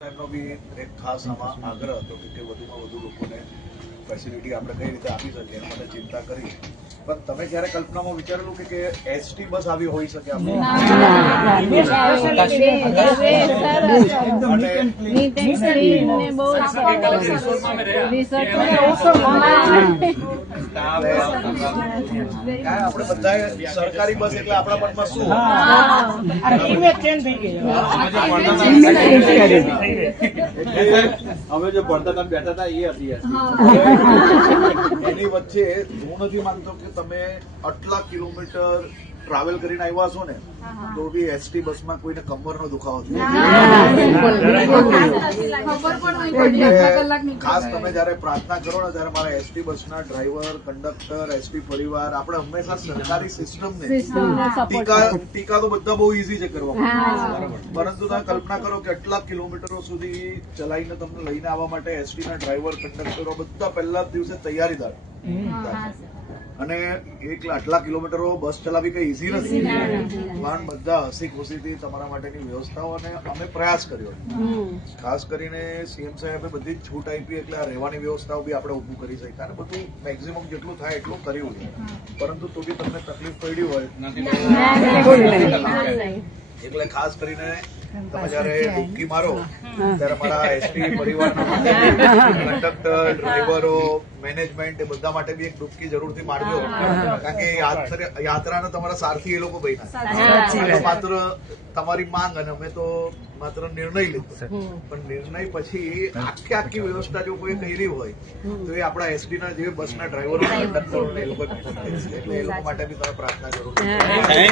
એમનો બી એક ખાસ આમાં આગ્રહ હતો કે વધુમાં વધુ લોકોને ફેસિલિટી આપણે કઈ રીતે આપી શકીએ એના માટે ચિંતા કરી. પણ તમે જ્યારે કલ્પનામાં વિચારેલું કે એસટી બસ આવી હોઈ શકે આપણે? આપણે બધા સરકારી બસ એટલે આપણા મનમાં શું અમે જો ભણતા તમે બેઠા હતા એ હતી એની વચ્ચે હું નથી માનતો કે તમે આટલા કિલોમીટર ટ્રાવેલ કરીને આવ્યા છો ને તો બી એસટી બસમાં કોઈને કમરનો દુખાવો થયો. ખાસ તમે જયારે પ્રાર્થના કરો ને ત્યારે મારા એસટી બસના ડ્રાઈવર, કંડક્ટર, એસટી પરિવાર આપણે હંમેશા સરકારી સિસ્ટમને ટીકા તો બધા બહુ ઈઝી છે કરવા, પરંતુ તમે કલ્પના કરો કે આટલા કિલોમીટરો સુધી ચલાવીને તમને લઈને આવવા માટે એસટી ના ડ્રાઈવર, કંડક્ટરો બધા પહેલા જ દિવસે તૈયારીદાર અને આટલા કિલોમીટરો બસ ચલાવવી કઈ ઈઝી નથી, પણ બધા હસી ખુશીથી તમારા માટેની વ્યવસ્થાઓ અને અમે પ્રયાસ કર્યો. ખાસ કરીને સીએમ સાહેબે બધી જ છૂટ આપી એટલે આ રહેવાની વ્યવસ્થાઓ બી આપણે ઊભું કરી શક્યા અને બધું મેક્સિમમ જેટલું થાય એટલું કર્યું છે. પરંતુ તો બી તમને તકલીફ પડી હોય એટલે ખાસ કરીને તમે જયારે ડૂબકી મારો ત્યારે મારા એસટી પરિવારના માટે કંડક્ટર, ડ્રાઈવરો, મેનેજમેન્ટ એ બધા માટે બી એક ડૂબકી જરૂરથી મારજો, કારણ કે યાત્રાના તમારા સારથી એ લોકો બન્યા. માત્ર તમારી માંગ અને અમે તો માત્ર નિર્ણય લીધો, પણ નિર્ણય પછી આખી વ્યવસ્થા જો કોઈ કરી હોય તો એ આપણા એસટી ના જે બસના ડ્રાઈવરો, કંડક્ટરો એ લોકો એટલે એ લોકો માટે બી તમે પ્રાર્થના કરો.